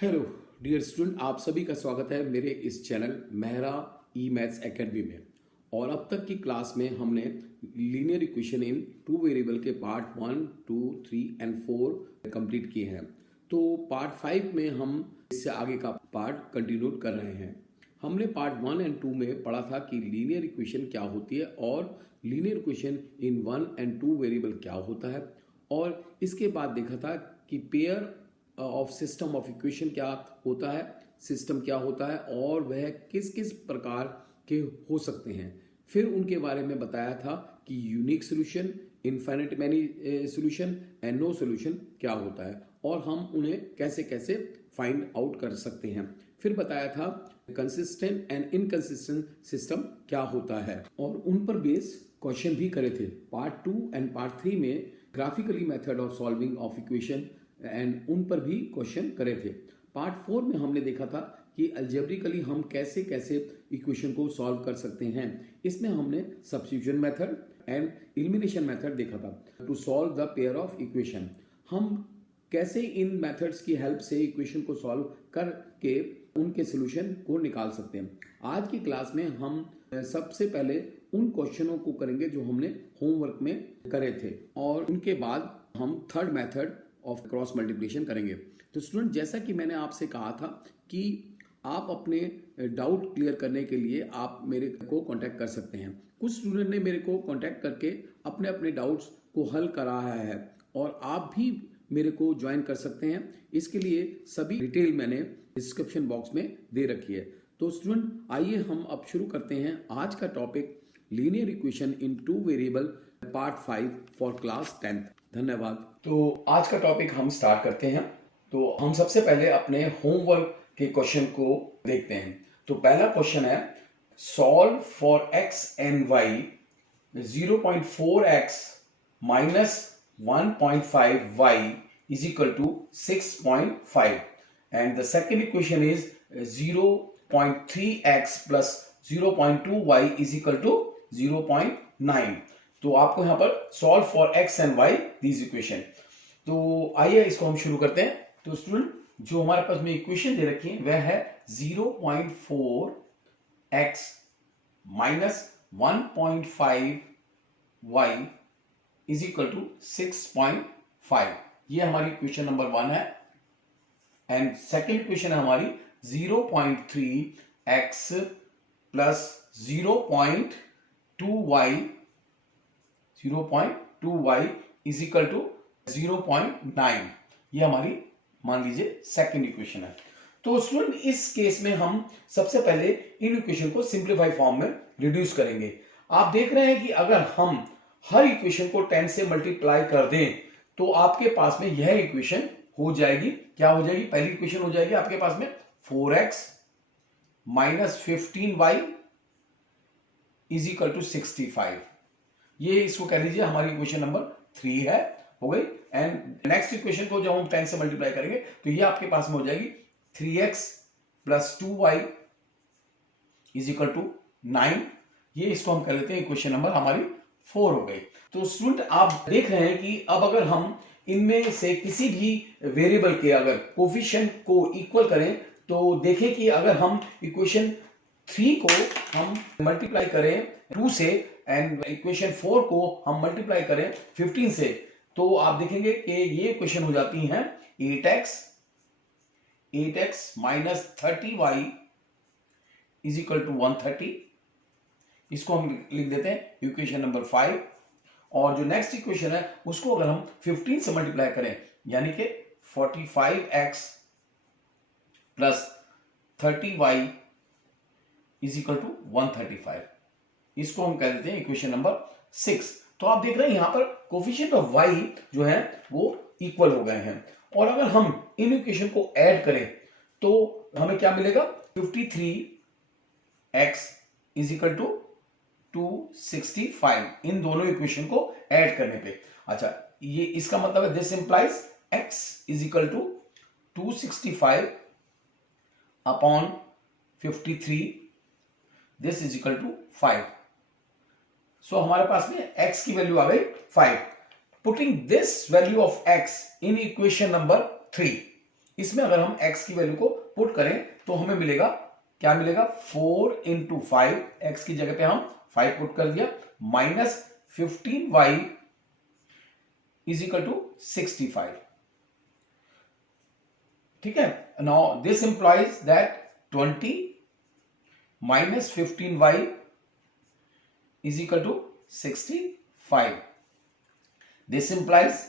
Hello dear student, आप सभी का स्वागत है मेरे इस चैनल मेहरा ई मैथ्स एकेडमी में। और अब तक की क्लास में हमने linear equation in two variable के पार्ट 1, 2, 3 एंड 4 कंप्लीट किए हैं। तो पार्ट 5 में हम इससे आगे का पार्ट कंटिन्यू कर रहे हैं। हमने पार्ट 1 एंड 2 में पढ़ा था कि लीनियर इक्वेशन क्या होती है और linear equation in 1 and 2 variable क्या होता है, और इसके बाद देखा था कि pair of system of equation क्या होता है, सिस्टम क्या होता है और वह किस किस प्रकार के हो सकते हैं। फिर उनके बारे में बताया था कि unique solution, infinite many solution and no solution क्या होता है और हम उन्हें कैसे कैसे फाइंड आउट कर सकते हैं। फिर बताया था कंसिस्टेंट एंड इनकंसिस्टेंट सिस्टम क्या होता है और उन पर बेस क्वेश्चन भी करे थे। पार्ट 2 एंड पार्ट 3 में graphically method of solving of equation and उन पर भी क्वेश्चन करे थे। पार्ट 4 में हमने देखा था कि अलजेब्रिकली हम कैसे कैसे इक्वेशन को सॉल्व कर सकते हैं। इसमें हमने substitution method and elimination method देखा था to solve the pair of equation. हम कैसे इन मेथड्स की हेल्प से इक्वेशन को सॉल्व करके उनके सोल्यूशन को निकाल सकते हैं। आज की क्लास में हम सबसे पहले उन क्वेश्चनों को करेंगे जो हमने होमवर्क में करे थे और उनके बाद हम third method of cross multiplication करेंगे। तो स्टूडेंट, जैसा कि मैंने आपसे कहा था कि आप अपने डाउट क्लियर करने के लिए आप मेरे को कांटेक्ट कर सकते हैं। कुछ स्टूडेंट ने मेरे को कांटेक्ट करके अपने अपने डाउट्स को हल कराया है और आप भी मेरे को ज्वाइन कर सकते हैं। इसके लिए सभी डिटेल मैंने डिस्क्रिप्शन बॉक्स में दे रखी है। तो स्टूडेंट, आइए हम अब शुरू करते हैं आज का topic linear equation in two variable part 5 for class 10th। धन्यवाद। तो आज का टॉपिक हम स्टार्ट करते हैं। तो हम सबसे पहले अपने होमवर्क के क्वेश्चन को देखते हैं। तो पहला क्वेश्चन है, solve for x and y 0.4x minus 1.5y is equal to 6.5 and the second equation is 0.3x plus 0.2y is equal to 0.9। तो आपको यहां पर solve for x and y this equation. तो आइए इसको हम शुरू करते हैं। तो स्टूडेंट, जो हमारे पास में इक्वेशन दे रखी है वह है 0.4x minus 1.5y is equal to 6.5। ये हमारी इक्वेशन नंबर 1 है। एंड सेकेंड इक्वेशन है हमारी 0.3x plus 0.2y is equal to 0.9। ये हमारी मान लीजिए सेकंड इक्वेशन है। तो स्टूडेंट, इस केस में हम सबसे पहले इन इक्वेशन को सिंप्लीफाई फॉर्म में रिड्यूस करेंगे। आप देख रहे हैं कि अगर हम हर इक्वेशन को 10 से मल्टीप्लाई कर दें तो आपके पास में यह इक्वेशन हो जाएगी। क्या हो जाएगी? पहली इक्वेशन हो जाएगी आपके पास में 4x minus 15y is equal to 65। ये इसको कह लीजिए हमारी इक्वेशन नंबर 3 है, हो गई। एंड नेक्स्ट इक्वेशन को जब हम 10 से मल्टीप्लाई करेंगे तो ये आपके पास में हो जाएगी 3x plus 2y is equal to 9। ये इसको हम कह लेते हैं इक्वेशन नंबर हमारी 4 हो गई। तो स्टूडेंट, आप देख रहे हैं कि अब अगर हम इनमें से किसी भी वेरिएबल के अगर कोफिशिएंट को इक्वल करें तो देखें कि अगर हम इक्वेशन 3 को हम मल्टीप्लाई करें 2 से एंड इक्वेशन 4 को हम मल्टीप्लाई करें 15 से, तो आप देखेंगे कि ये इक्वेशन हो जाती हैं 8x minus 30y is equal to 130। इसको हम लिख देते हैं इक्वेशन नंबर 5। और जो नेक्स्ट इक्वेशन है उसको अगर हम 15 से मल्टीप्लाई करें यानी कि 45x plus 30y is equal to 135। इसको हम कह देते हैं इक्वेशन नंबर 6। तो आप देख रहे हैं यहां पर कोफिशिएंट ऑफ y जो है वो इक्वल हो गए हैं। और अगर हम इन इक्वेशन को ऐड करें तो हमें क्या मिलेगा? 53x इज इक्वल टू 265 इन दोनों इक्वेशन को ऐड करने पे। अच्छा, ये इसका मतलब है this implies x is equal to 265 upon 53, this is equal to 5। So हमारे पास में x की वैल्यू आ गई 5। Putting this value of x in equation number 3 इसमें अगर हम x की वैल्यू को पुट करें तो हमें मिलेगा, क्या मिलेगा, 4 इंटू 5, x की जगह पे हम 5 पुट कर दिया, minus 15y is equal to 65। ठीक है, now this implies that 20 minus 15y is equal to 65. This implies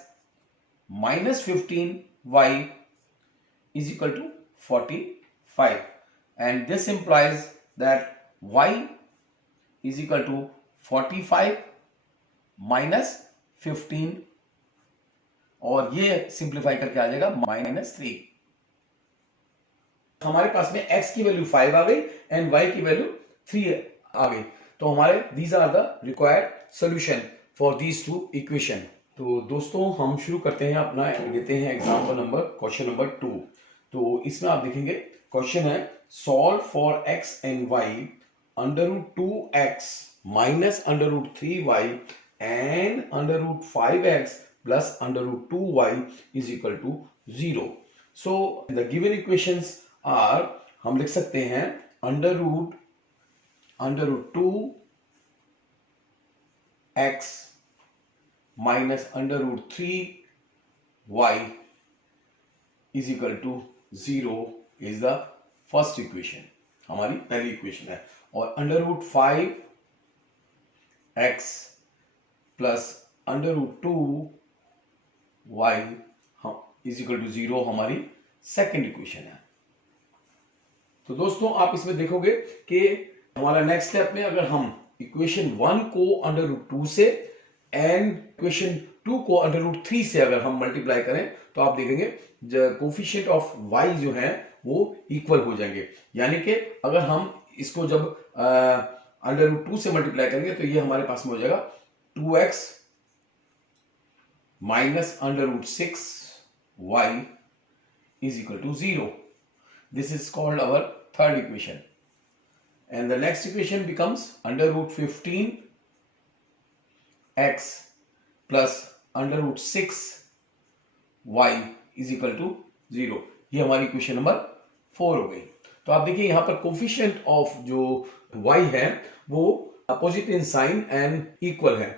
minus 15y is equal to 45, and this implies that y is equal to 45 minus 15, और ये simplify करके आ जाएगा -3। हमारे पास में x की वैल्यू 5 आ गई एंड y की वैल्यू 3 आ गई। तो हमारे these are the required solution for these two equation. तो दोस्तों हम शुरू करते हैं अपना, लेते हैं एग्जाम्पल नंबर, क्वेश्चन नंबर 2। तो इसमें आप देखेंगे क्वेश्चन है solve for x and y √2x minus √3y and √5x plus √2y is equal to 0। So the given equations are, हम लिख सकते हैं √2x minus √3y is equal to 0 is the first equation, हमारी पहली equation है। और √5x plus √2y is equal to 0 हमारी second equation है। तो दोस्तों आप इसमें देखोगे कि हमारा नेक्स्ट स्टेप में अगर हम इक्वेशन 1 को √2 से एंड इक्वेशन 2 को √3 से अगर हम मल्टीप्लाई करें तो आप देखेंगे कोफिशिएंट ऑफ y जो है वो इक्वल हो जाएंगे। यानी कि अगर हम इसको जब √2 से मल्टीप्लाई करेंगे तो ये हमारे पास में हो जाएगा 2x minus √6y is equal to 0. This is called our third equation. And the next equation becomes √15x plus √6y is equal to 0. ये हमारी इक्वेशन नंबर 4 हो गई। तो आप देखिए यहां पर कोफिशिएंट ऑफ जो y है वो opposite in sign and equal है।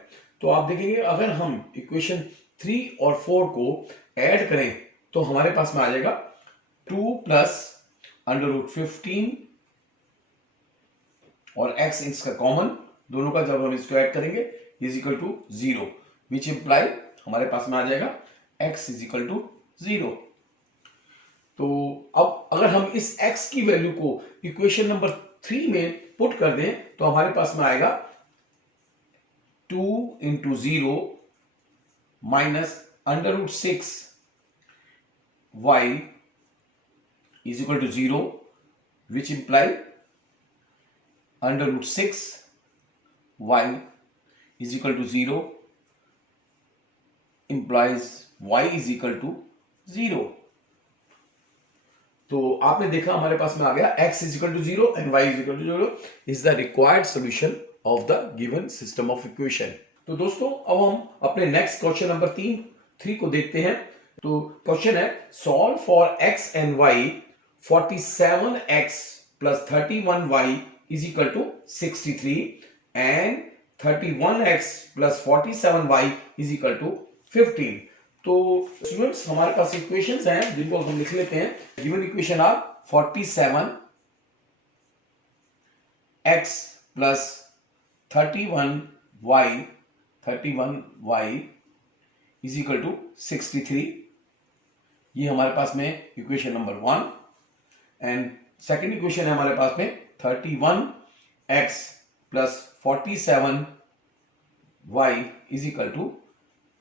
तो आप देखेंगे अगर हम इक्वेशन 3 और 4 को ऐड करें तो हमारे पास में आ जाएगा 2 प्लस √15 और x इसका कॉमन, दोनों का जब हम इसको ऐड करेंगे is equal to 0, which imply हमारे पास में आ जाएगा x इज इक्वल टू 0। तो अब अगर हम इस x की वैल्यू को इक्वेशन नंबर 3 में पुट कर दें तो हमारे पास में आएगा 2 into 0 minus √6y is equal to 0, which imply √6y is equal to 0 implies y is equal to 0। तो आपने देखा हमारे पास में आ गया x is equal to 0 and y is equal to 0 is the required solution of the given system of equation। तो दोस्तों अब हम अपने नेक्स्ट क्वेश्चन नंबर 3 को देखते हैं। तो क्वेश्चन है solve for x and y 47x plus 31y is equal to 63 and 31x plus 47y is equal to 15। तो स्टूडेंट्स हमारे पास इक्वेशंस हैं जिनको हम लिख लेते हैं। Given equation are 47x plus 31y is equal to 63, ये हमारे पास में equation number 1। And second equation है हमारे पास में 31x plus 47y is equal to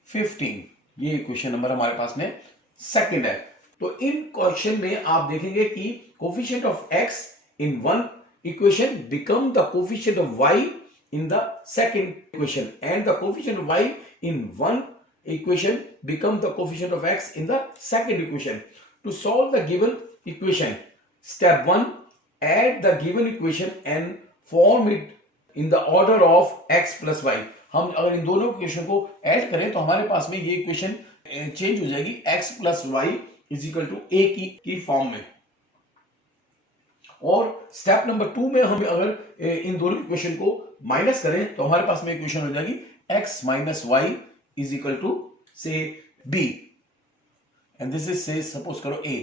15, ये इक्वेशन नंबर हमारे पास में सेकंड है। तो इन क्वेश्चन में आप देखेंगे कि coefficient of x in one equation become the coefficient of y in the second equation and the coefficient of y in one equation become the coefficient of x in the second equation. To solve the given equation, step 1, add the given equation and form it in the order of x plus y। हम अगर इन दोनों equation को add करें तो हमारे पास में ये इक्वेशन चेंज हो जाएगी x plus y is equal to A की फॉर्म में। और स्टेप नंबर 2 में हम अगर इन दोनों इक्वेशन को माइनस करें तो हमारे पास में इक्वेशन हो जाएगी x minus y is equal to say b and this is say सपोज करो a।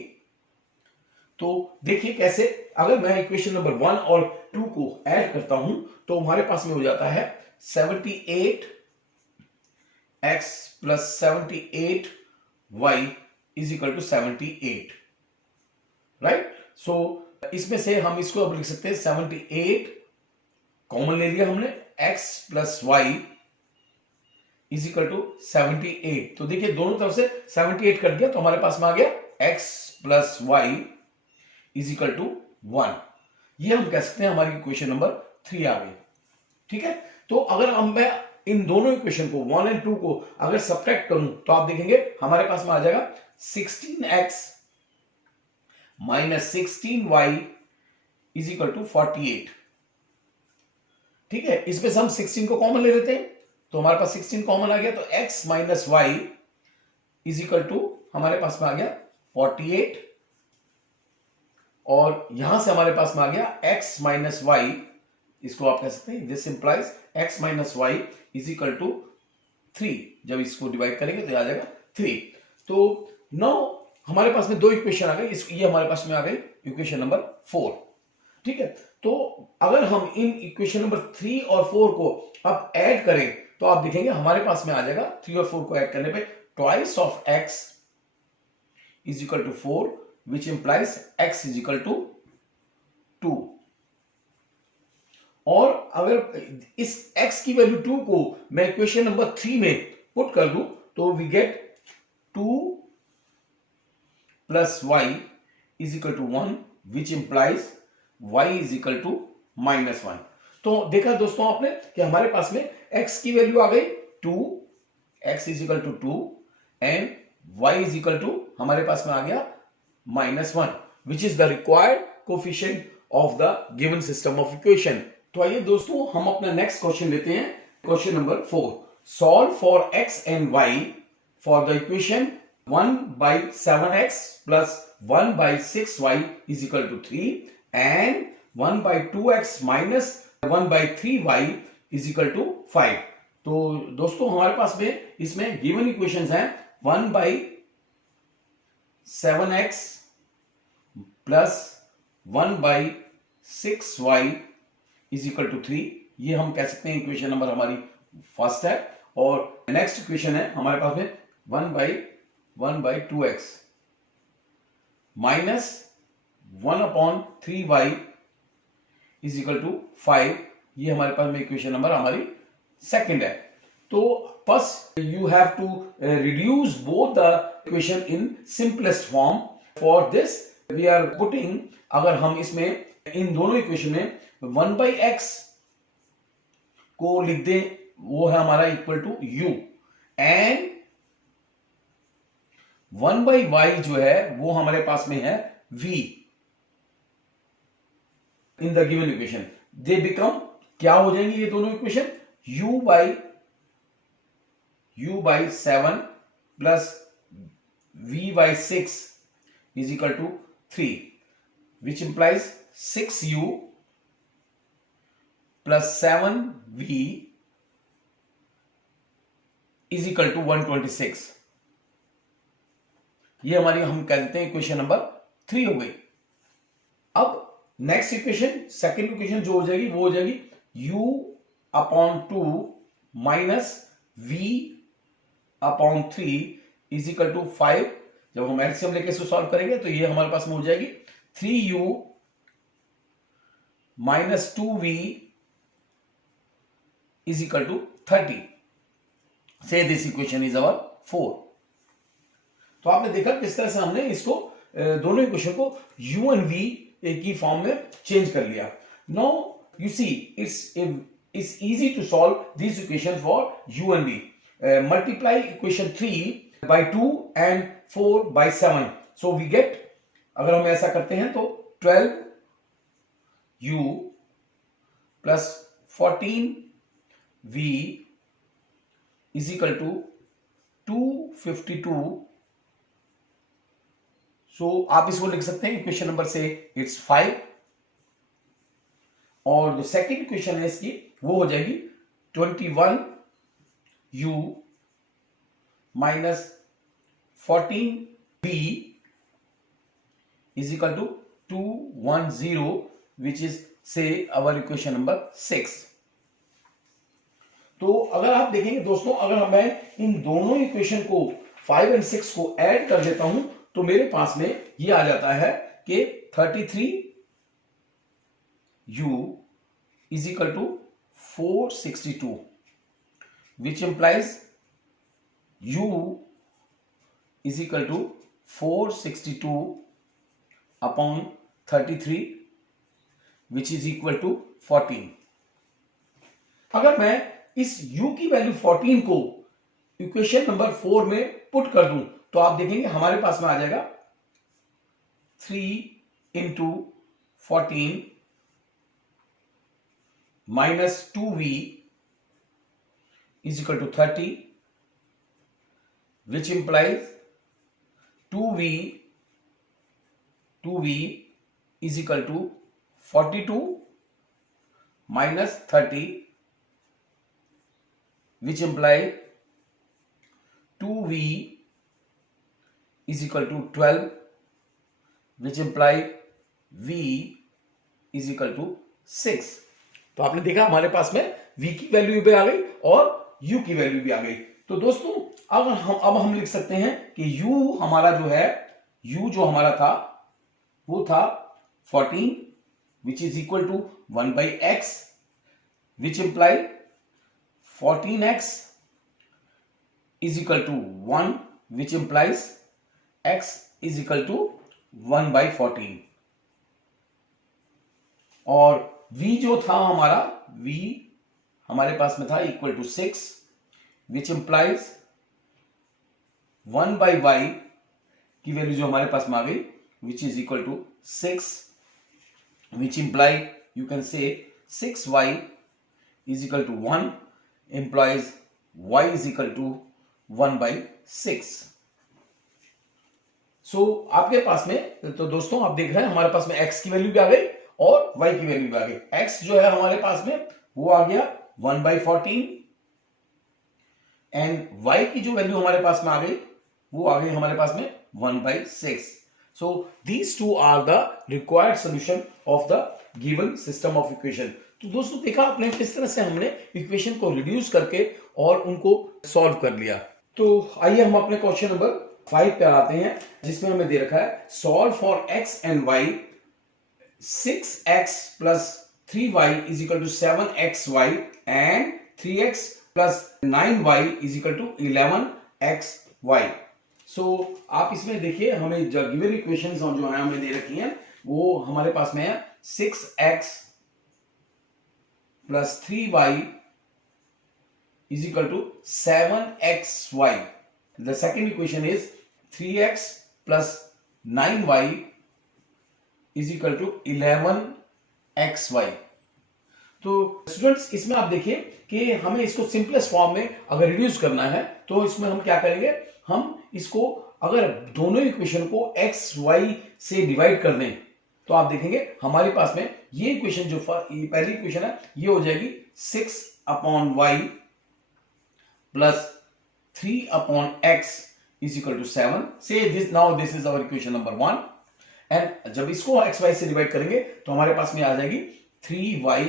तो देखिए कैसे, अगर मैं इक्वेशन नंबर 1 और 2 को ऐड करता हूं तो हमारे पास में हो जाता है 78x plus 78y is equal to 78, right. So इसमें से हम इसको अब लिख सकते हैं 78 कॉमन ले लिया हमने, x plus y is equal to 78। तो देखिए दोनों तरफ से 78 कर दिया तो हमारे पास में आ गया x plus y is equal to 1। ये हम कह सकते हैं हमारी इक्वेशन नंबर 3 आ गई, ठीक है। तो अगर हम मैं इन दोनों इक्वेशन को 1 और 2 को अगर सब्ट्रैक्ट करूं तो आप देखेंगे हमारे पास में आ जाएगा 16x minus 16y is equal to 48, ठीक है। इसमें से हम 16 को कॉमन ले लेते हैं तो हमारे पास 16 कॉमन आ गया, तो x minus y is equal to हमारे पास में आ गया 48 और यहां से हमारे पास में आ गया x माइनस वाई, इसको आप कह सकते हैं this implies x minus y is equal to 3। जब इसको डिवाइड करेंगे तो आ जाएगा 3। तो नाउ हमारे पास में दो इक्वेशन आ गई, ये हमारे पास में आ गई इक्वेशन नंबर 4, ठीक है। तो अगर हम इन इक्वेशन नंबर 3 और 4 को अब ऐड करें तो आप देखेंगे हमारे पास में आ जाएगा 3 और 4 को ऐड करने पे twice of x is equal to 4 which implies x is equal to 2। और अगर इस x की वैल्यू 2 को मैं इक्वेशन नंबर 3 में पुट कर दूं तो we get 2 plus y is equal to 1 which implies y is equal to minus 1। तो देखा दोस्तों आपने कि हमारे पास में x की वैल्यू आ गई 2, x is equal to 2 and y is equal to हमारे पास में आ गया minus 1 which is the required coefficient of the given system of equation. तो आइए दोस्तों हम अपना नेक्स्ट क्वेश्चन लेते हैं, question number 4। Solve for x and y for the equation 1 by 7x plus 1 by 6y is equal to 3 and 1 by 2x minus 1 by 3y is equal to 5। तो दोस्तों हमारे पास में इसमें गिवन इक्वेशंस हैं 1 by 7x plus 1 by 6y is equal to 3। ये हम कह सकते हैं इक्वेशन नंबर हमारी फर्स्ट है। और नेक्स्ट इक्वेशन है हमारे पास में 1 by 2x minus 1 upon 3y is equal to 5। ये हमारे पास में इक्वेशन नंबर हमारी सेकंड है। तो first you have to reduce both the equation in simplest form. For this we are putting, अगर हम इसमें इन दोनों इक्वेशन में 1 by x को लिख दें वो है हमारा equal to u and 1 by y जो है वो हमारे पास में है v in the given equation. They become, क्या हो जाएंगे ये दोनों equation, u by 7 plus v by 6 is equal to 3 which implies 6u plus 7v is equal to 126। ये हमारी हम कहते हैं इक्वेशन नंबर 3 हो गई। अब नेक्स्ट इक्वेशन, सेकेंड इक्वेशन जो हो जाएगी वो हो जाएगी u upon 2 minus v upon 3 is equal to 5। जब हम एलसीएम लेके इसको सॉल्व करेंगे तो ये हमारे पास में हो जाएगी 3u minus 2v is equal to 30। से दिस इक्वेशन इज अवर 4। तो आपने देखा किस तरह से हमने इसको दोनों इक्वेशन को u एंड v की फॉर्म में चेंज कर लिया। Now you see it's easy to solve this equation for u and v। Multiply equation 3 by 2 and 4 by 7, so we get, अगर हम ऐसा करते हैं तो 12u plus 14v is equal to 252 so आप इसको लिख सकते हैं इक्वेशन नंबर से इट्स 5, और जो सेकेंड इक्वेशन है इसकी वो हो जाएगी 21u minus 14v is equal to 210, which is say our equation number 6। तो अगर आप देखेंगे दोस्तों, अगर मैं इन दोनों इक्वेशन को 5 और 6 को ऐड कर देता हूं तो मेरे पास में ये आ जाता है कि 33u is equal to 462, which implies u is equal to 462 upon 33, which is equal to 14। अगर मैं इस u की वैल्यू 14 को इक्वेशन नंबर 4 में पुट कर दूं तो आप देखेंगे हमारे पास में आ जाएगा 3 into 14 minus 2v is equal to 30, which implies 2v is equal to 42 minus 30, which imply 2v is equal to 12, which imply v is equal to 6। तो आपने देखा हमारे पास में v की वैल्यू भी आ गई और u की वैल्यू भी आ गई। तो दोस्तों अब हम लिख सकते हैं कि u हमारा जो है, u जो हमारा था वो था 14, which is equal to 1 by x, which imply 14x is equal to 1, which implies x is equal to 1 by 14, और v जो था हमारा, v हमारे पास में था equal to 6, which implies 1 by y की वैल्यू जो हमारे पास में आ गई, which is equal to 6, which imply you can say 6y is equal to 1, implies y is equal to 1 by 6। सो आपके पास में, तो दोस्तों आप देख रहे हैं हमारे पास में x की वैल्यू भी आ गई और y की वैल्यू भी आ गई। x जो है हमारे पास में वो आ गया 1 by 14, एंड y की जो वैल्यू हमारे पास में आ गई वो आ गई हमारे पास में 1 by 6। So these two are the required solution of the given system of equation. तो दोस्तों देखा आपने किस तरह से हमने इक्वेशन को रिड्यूस करके और उनको सॉल्व कर लिया। तो आइए हम अपने क्वेश्चन नंबर 5 पे आते हैं, जिसमें हमें दे रखा है solve for x and y, 6x plus 3y is equal to 7xy and 3x plus 9y is equal to 11xy। So आप इसमें देखिए हमें जो गिवन इक्वेशंस जो है हमें दे रखी हैं वो हमारे पास में है 6x plus 3y is equal to 7xy. The second equation is 3x plus 9y is equal to 11xy. तो स्टूडेंट्स इसमें आप देखिए कि हमें इसको सिंपलेस्ट फॉर्म में अगर रिड्यूस करना है तो इसमें हम क्या करेंगे, हम इसको अगर दोनों इक्वेशन को x y से डिवाइड कर दें तो आप देखेंगे हमारे पास में ये इक्वेशन जो पहली इक्वेशन है ये हो जाएगी 6 upon y plus 3 upon x is equal to 7। Say this, now this is our equation number 1, and जब इसको x y से डिवाइड करेंगे तो हमारे पास में आ जाएगी 3y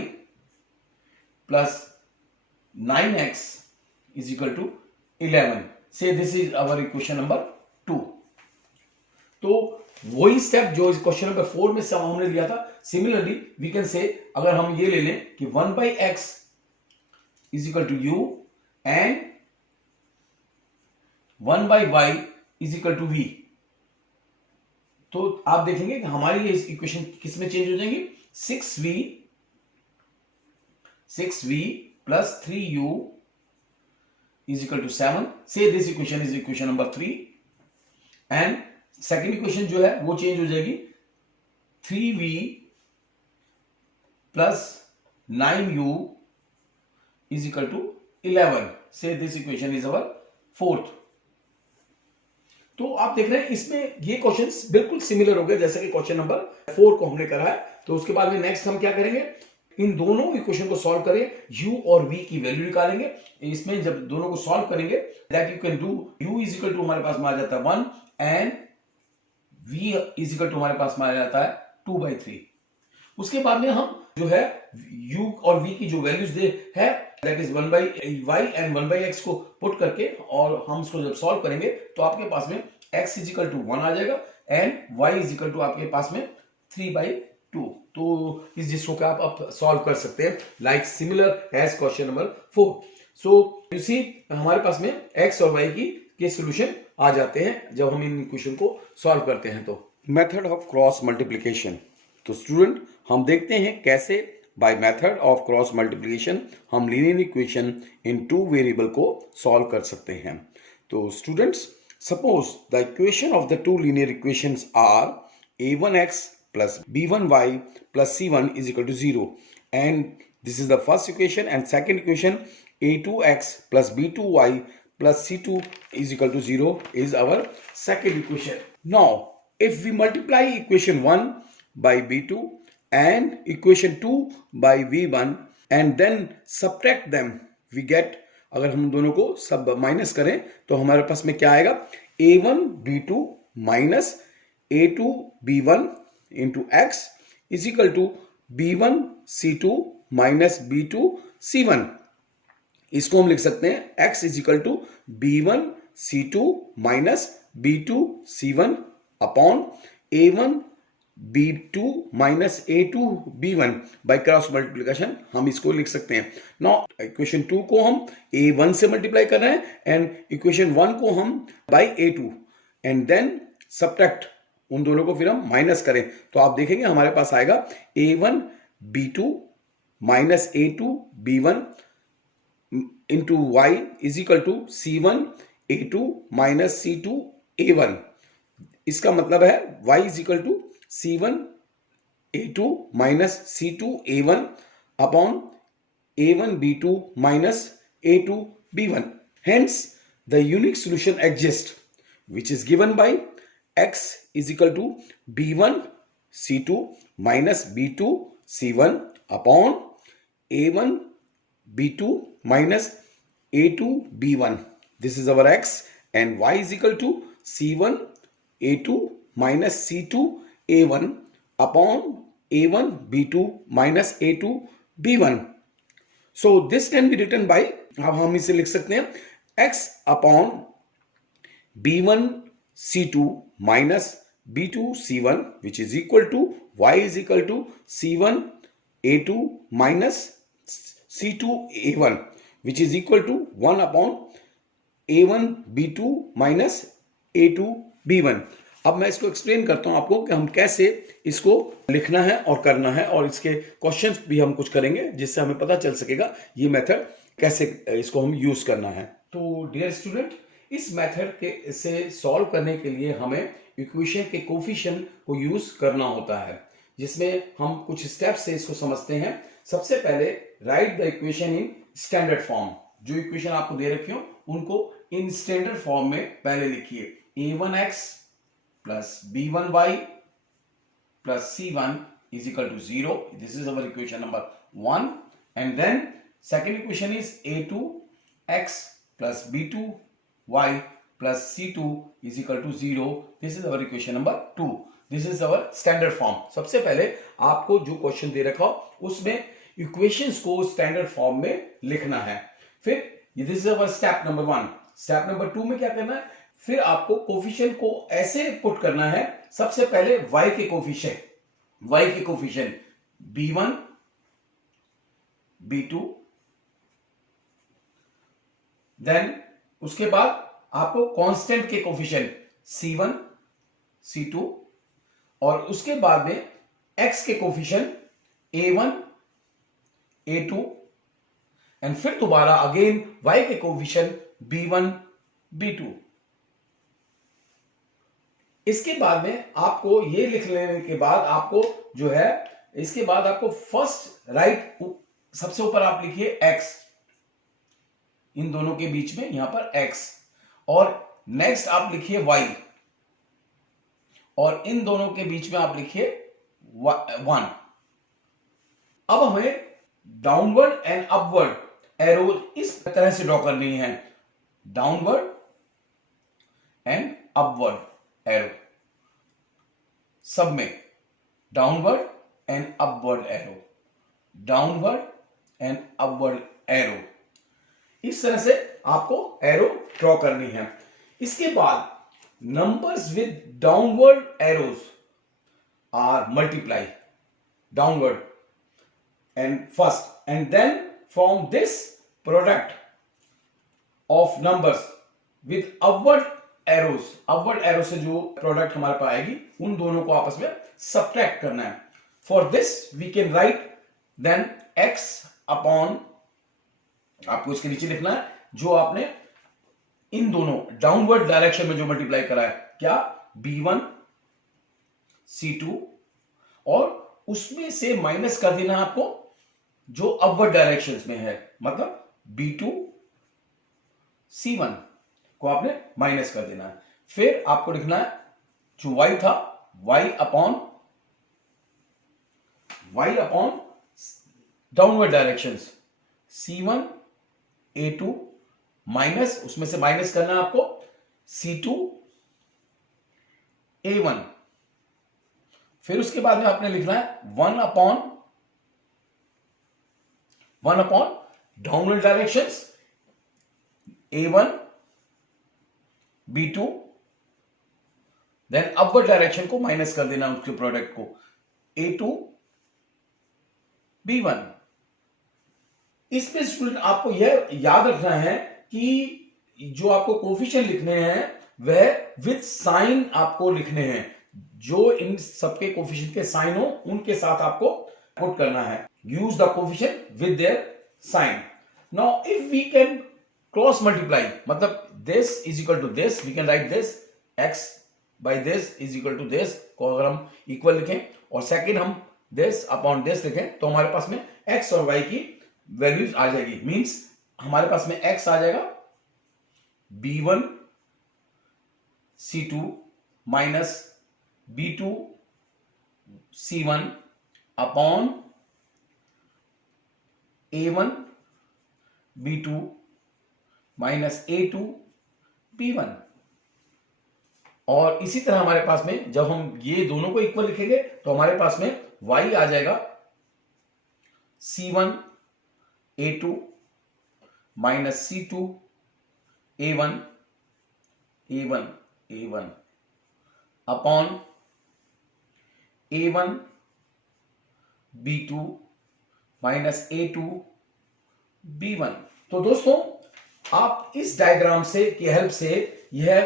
plus 9x is equal to 11। Say this is our equation number 2। तो वही स्टेप जो इस क्वेश्चन नंबर 4 में हमने लिया था, सिमिलरली वी कैन से अगर हम ये ले लें कि 1 by x is equal to u and 1 by y is equal to v, तो आप देखेंगे कि हमारी ये इक्वेशन किस में चेंज हो जाएंगी, 6v plus 3u is equal to 7। Say this equation is equation number 3, and second equation जो है वो चेंज हो जाएगी 3v plus 9u is equal to 11। Say this equation is our fourth. तो आप देख रहे हैं इसमें ये क्वेश्चंस बिल्कुल सिमिलर हो गए जैसे कि क्वेश्चन नंबर 4 को हमने करा है। तो उसके बाद में नेक्स्ट हम क्या करेंगे, इन दोनों इक्वेशन को सॉल्व करें, u और v की वैल्यू निकालेंगे। इसमें जब दोनों को सॉल्व करेंगे that you can do, u is equal to हमारे पास में आ जाता है 1 and v is equal to हमारे पास में आ जाता है 2/3। उसके बाद में हम जो है u और v की जो वैल्यूज दे है that is 1/y and 1/x को पुट करके और हम इसको जब सॉल्व करेंगे तो आपके पास में x इज इक्वल टू 1 आ जाएगा and y is equal to आपके पास में 3/2। तो इस जिसको का आप सॉल्व कर सकते हैं like similar as question number 4। So you see हमारे पास में x और y के सॉल्यूशन आ जाते हैं जब हम इन इक्वेशन को सॉल्व करते हैं। तो मेथड ऑफ क्रॉस मल्टीप्लिकेशन। तो स्टूडेंट हम देखते हैं कैसे by method of cross multiplication हम linear equation in two variable को सॉल्व कर सकते हैं। तो students suppose the equation of the two linear equations are a1x plus b1y plus c1 is equal to 0, and this is the first equation, and second equation a2x plus b2y plus c2 is equal to 0 is our second equation. Now if we multiply equation 1 by b2 and equation 2 by v1 and then subtract them, we get, अगर हम दोनों को सब minus करें तो हमारे पास में क्या आएगा, a1 b2 minus a2 b1 into x is equal to b1 c2 minus b2 c1। इसको हम लिख सकते हैं x is equal to b1 c2 minus b2 c1 upon a1 b2 minus a2 b1 by cross multiplication हम इसको लिख सकते हैं। नाउ इक्वेशन 2 को हम a1 से मल्टीप्लाई कर रहे हैं एंड इक्वेशन 1 को हम bye a2 and then subtract, उन दोनों को फिर हम माइनस करें तो आप देखेंगे हमारे पास आएगा a1 b2 minus a2 b1 into y is equal to c1 a2 minus c2 a1। इसका मतलब है y is equal to c1 a2 minus c2 a1 upon a1 b2 minus a2 b1। Hence the unique solution exists which is given by x is equal to b1 c2 minus b2 c1 upon a1 b2 minus a2 b1. This is our x, and y is equal to c1 a2 minus c2 a1 upon a1 b2 minus a2 b1. So this can be written by, अब हम इसे लिख सकते हैं x upon b1 c2 minus b2 c1 which is equal to y is equal to c1 a2 minus c2 a1 which is equal to 1 upon a1 b2 minus a2 b1। अब मैं इसको explain करता हूं आपको कि हम कैसे इसको लिखना है और करना है, और इसके क्वेश्चंस भी हम कुछ करेंगे जिससे हमें पता चल सकेगा ये मेथड कैसे इसको हम यूज करना है। तो डियर स्टूडेंट, इस मेथड के से सॉल्व करने के लिए हमें इक्वेशन के कोफिशिएंट को यूज करना होता है, जिसमें हम कुछ स्टेप्स से इसको समझते हैं। सबसे पहले right the equation in standard form. जो इक्वेशन आपको दे रखी हो उनको इन स्टैंडर्ड फॉर्म में पहले लिखिए। a1x plus b1y plus c1 is equal to 0. This is our equation number 1. And then second equation is a2x plus b2y plus c2 is equal to 0. This is our equation number 2. This is our standard form. सबसे पहले आपको जो question दे रखा हो उसमें equations को standard form में लिखना है। फिर this is our step number 1। Step number 2 में क्या करना है, फिर आपको कोफिशिएंट को ऐसे पुट करना है। सबसे पहले y के कोफिशिएंट b1 b2, देन उसके बाद आपको कांस्टेंट के कोफिशिएंट c1 c2, और उसके बाद में x के कोफिशिएंट a1 a2, एंड फिर दोबारा अगेन y के कोफिशिएंट b1 b2। इसके बाद में आपको ये लिख लेने के बाद आपको जो है, इसके बाद आपको फर्स्ट राइट सबसे ऊपर आप लिखिए x, इन दोनों के बीच में यहां पर x, और नेक्स्ट आप लिखिए y, और इन दोनों के बीच में आप लिखिए 1। अब हमें डाउनवर्ड एंड अपवर्ड एरो इस तरह से ड्रॉ करनी है, डाउनवर्ड एंड अपवर्ड एरो, सब में downward and upward arrow, downward and upward arrow, इस तरह से आपको एरो ड्रॉ करनी है। इसके बाद numbers with downward arrows are multiply downward and first, and then from this product of numbers with upward arrow से जो प्रोडक्ट हमारे पास आएगी उन दोनों को आपस में सब्ट्रैक्ट करना है। For this we can write then x upon, आपको इसके नीचे लिखना है जो आपने इन दोनों डाउनवर्ड डायरेक्शन में जो मल्टीप्लाई करा है, क्या b1 c2, और उसमें से माइनस कर देना है आपको जो अपवर्ड डायरेक्शंस में है, मतलब b2 c1 को आपने माइनस कर देना है। फिर आपको लिखना है जो y था y upon downward directions c1 a2 minus, उसमें से माइनस करना है आपको c2 a1। फिर उसके बाद में आपने लिखना है 1 upon downward directions a1 b2, then upward direction को माइनस कर देना उसके प्रोडक्ट को a2 b1। इसमें स्टूडेंट आपको यह याद रखना है कि जो आपको कोफिशिएंट लिखने हैं वह विद साइन आपको लिखने हैं, जो इन सबके कोफिशिएंट के साइन हो उनके साथ आपको पुट करना है। Use the coefficient with their sign. Now if we can cross multiply, मतलब this is equal to this, we can write this x by this is equal to this को अगर हम इक्वल लिखें और सेकंड हम this upon this लिखें तो हमारे पास में x और y की वैल्यूज आ जाएगी। मींस हमारे पास में x आ जाएगा b1 c2 minus b2 c1 upon a1 b2 minus a2 b1। और इसी तरह हमारे पास में जब हम ये दोनों को इक्वल लिखेंगे तो हमारे पास में y आ जाएगा c1 a2 minus c2 a1 upon a1 b2 minus a2 b1। तो दोस्तों आप इस डायग्राम से की हेल्प से यह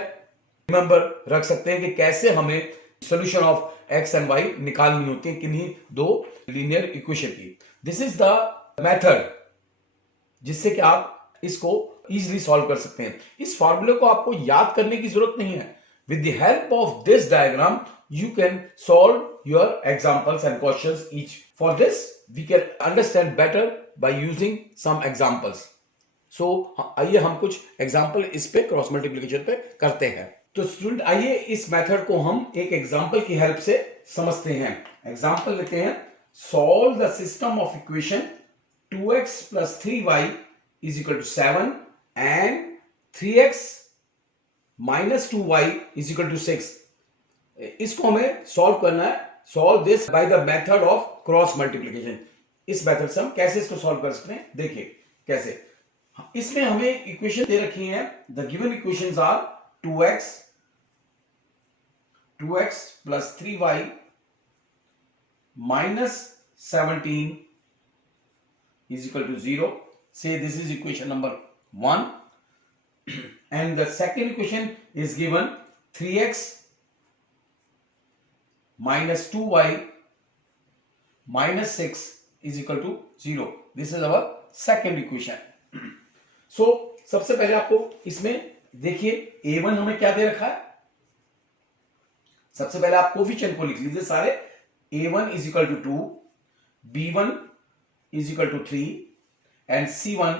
रिमेंबर रख सकते हैं कि कैसे हमें solution of x and y निकालनी होती है किन्हीं दो लीनियर इक्वेशन की। दिस इज द मेथड जिससे कि आप इसको इजीली सॉल्व कर सकते हैं। इस फॉर्मूले को आपको याद करने की जरूरत नहीं है। With the help of this diagram you can solve your examples and questions each. For this we can understand better by using some examples. So आइए हम कुछ एग्जाम्पल इस पे क्रॉस मल्टीप्लिकेशन पे करते हैं। तो स्टूडेंट आइए इस मेथड को हम एक एग्जाम्पल की हेल्प से समझते हैं। एग्जाम्पल लेते हैं, solve the system of equation 2x plus 3y is equal to 7 and 3x minus 2y is equal to 6। इसको हमें सॉल्व करना है। Solve this by the method of cross multiplication. इस मेथड से हम कैसे इसको सॉल्व कर सकते हैं, देखिए कैसे। इसमें हमें इक्वेशन दे रखी है। The given equations are 2x plus 3y minus 17 is equal to 0. Say this is equation number 1 and the second equation is given 3x minus 2y minus 6 is equal to 0. This is our second equation. So सबसे पहले आपको इसमें देखिए a1 हमें क्या दे रखा है। सबसे पहले आप कोफिशिएंट को लिख लीजिए सारे। a1 is equal to 2, b1 is equal to 3 and c1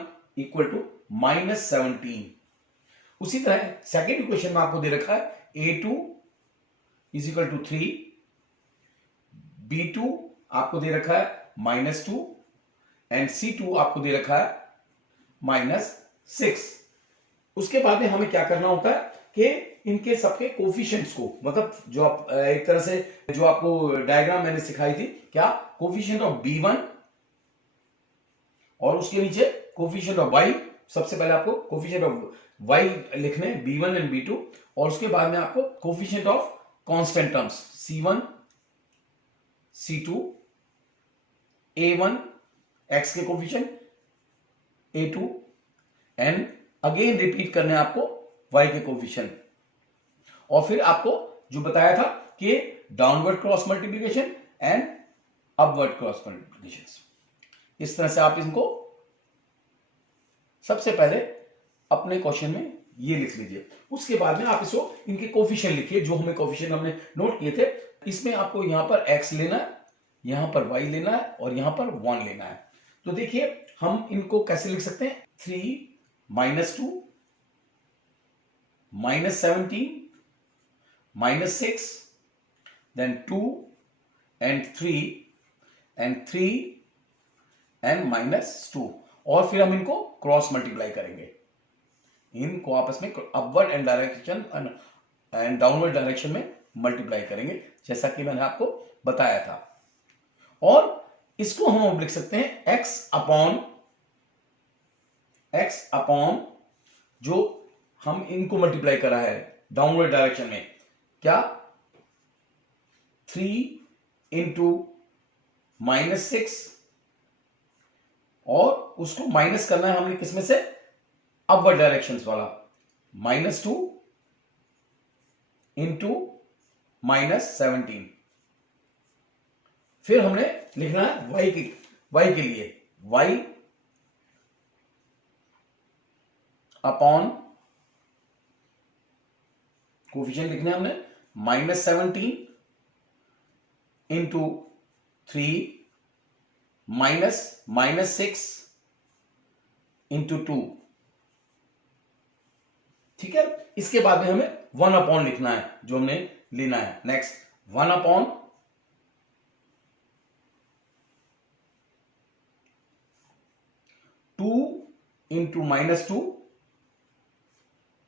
equal to minus 17। उसी तरह सेकेंड इक्वेशन में आपको दे रखा है a2 is equal to 3, B2 आपको दे रखा है -2 एंड C2 आपको दे रखा है -6। उसके बाद में हमें क्या करना होता है कि इनके सबके कोफिशिएंट्स को, मतलब जो आप एक तरह से जो आपको डायग्राम मैंने सिखाई थी, क्या कोफिशिएंट ऑफ B1 और उसके नीचे कोफिशिएंट ऑफ Y। सबसे पहले आपको कोफिशिएंट ऑफ Y लिखने B1 एंड B2, और उसके बाद में आपको coefficient of constant terms C1, C2, A1 X के coefficient, A2 and again repeat करने आपको Y के कोफिशिएंट, और फिर आपको जो बताया था कि downward cross multiplication and upward cross multiplication. इस तरह से आप इनको सबसे पहले अपने क्वेश्चन में ये लिख लीजिए। उसके बाद में आप इसको इनके कोफिशिएंट लिखिए, जो हमें कोफिशिएंट हमने नोट किए थे। इसमें आपको यहां पर x लेना है, यहां पर y लेना है और यहां पर 1 लेना है। तो देखिए हम इनको कैसे लिख सकते हैं, 3 -2 -17 -6 then 2 and 3 and 3 and -2, और फिर हम इनको क्रॉस मल्टीप्लाई करेंगे, इनको आपस में upward and direction and downward direction में मल्टीप्लाई करेंगे, जैसा कि मैंने आपको बताया था। और इसको हम अब लिख सकते हैं x अपॉन जो हम इनको मल्टीप्लाई करा है डाउनवर्ड डायरेक्शन में, क्या 3 इंटू -6, और उसको माइनस करना है हमने किसमें से, अपवर्ड डायरेक्शन वाला, -2 इंटू -17। फिर हमने लिखना है y के लिए y अपॉन कोफिशिएंट लिखने हैं हमने -17 इंटू 3 -6 इंटू 2। ठीक है, इसके बाद में हमें 1 अपॉन लिखना है, जो हमने लेना है। Next 1 upon 2 into -2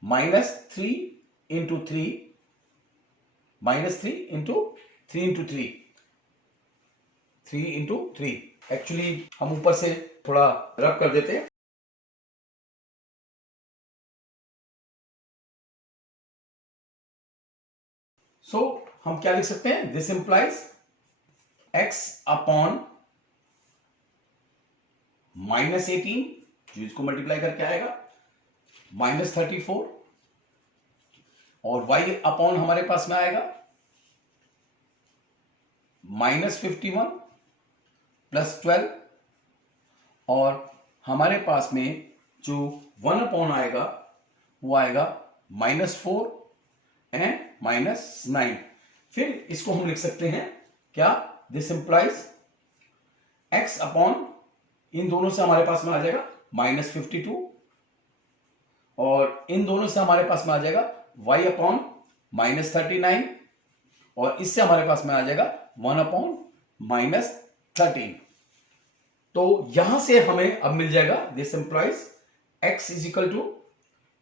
-3 into 3 -3 into 3 into 3 3 into 3। Actually हम ऊपर से थोड़ा रब कर देते हैं। सो हम क्या लिख सकते हैं, दिस इंप्लाइज x अपॉन -18, जो इसको मल्टीप्लाई करके आएगा, -34, और y अपॉन हमारे पास में आएगा -51 प्लस 12, और हमारे पास में जो 1 अपॉन आएगा वो आएगा -4 एंड -9। फिर इसको हम लिख सकते हैं क्या, दिस इंप्लाइज x अपॉन, इन दोनों से हमारे पास में आ जाएगा -52, और इन दोनों से हमारे पास में आ जाएगा y अपॉन -39, और इससे हमारे पास में आ जाएगा 1 अपॉन -13। तो यहां से हमें अब मिल जाएगा, this implies x is equal to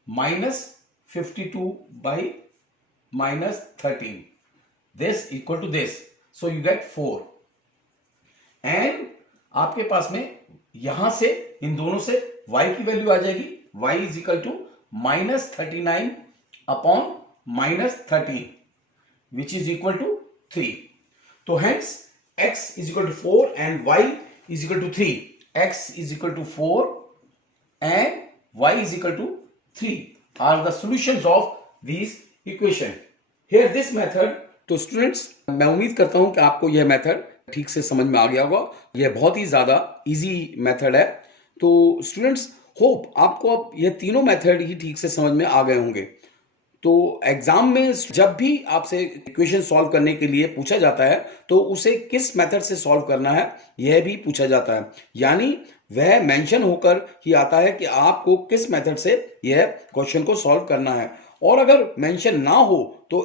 -52 by -13, this equal to this, so you get 4। And आपके पास में यहां से इन दोनों से y की वैल्यू आ जाएगी, y is equal to -39 upon -13 which is equal to 3। तो hence x is equal to 4 and y is equal to 3, x is equal to 4 and y is equal to 3 are the solutions of this equation. Here this method. तो students, मैं उम्मीद करता हूं कि आपको यह method ठीक से समझ में आ गया होगा। यह बहुत ही ज्यादा इजी मेथड है। तो स्टूडेंट्स, होप आपको अब यह तीनों मेथड ही ठीक से समझ में आ गए होंगे। तो एग्जाम में जब भी आपसे इक्वेशन सॉल्व करने के लिए पूछा जाता है तो उसे किस मेथड से सॉल्व करना है यह भी पूछा जाता है, यानी वह मेंशन होकर ही आता है कि आपको किस मेथड से यह क्वेश्चन को सॉल्व करना है। और अगर मेंशन ना हो तो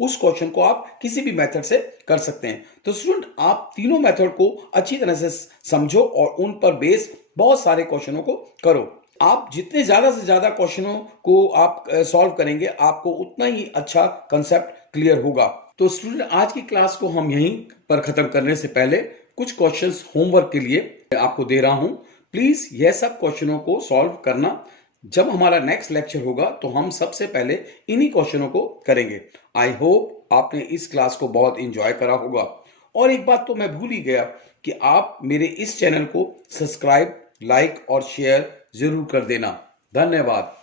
उस क्वेश्चन को आप किसी भी मेथड से कर सकते हैं। तो स्टूडेंट, आप तीनों मेथड को अच्छी तरह से समझो और उन पर बेस बहुत सारे क्वेश्चनों को करो। आप जितने ज्यादा से ज्यादा क्वेश्चनों को आप सॉल्व करेंगे, आपको उतना ही अच्छा कंसेप्ट क्लियर होगा। तो स्टूडेंट, आज की क्लास को हम यहीं पर खत्म करने से पहले कुछ क्वेश्चंस होमवर्क के लिए आपको दे रहा हूं। प्लीज यह सब क्वेश्चनों को सॉल्व करना। जब हमारा नेक्स्ट लेक्चर होगा तो हम सबसे पहले इन्हीं क्वेश्चनों को करेंगे। आई होप आपने इस क्लास को बहुत इंजॉय करा होगा। और एक बात तो मैं भूल ही गया कि आप मेरे इस चैनल को सब्सक्राइब, लाइक और शेयर जरूर कर देना। धन्यवाद।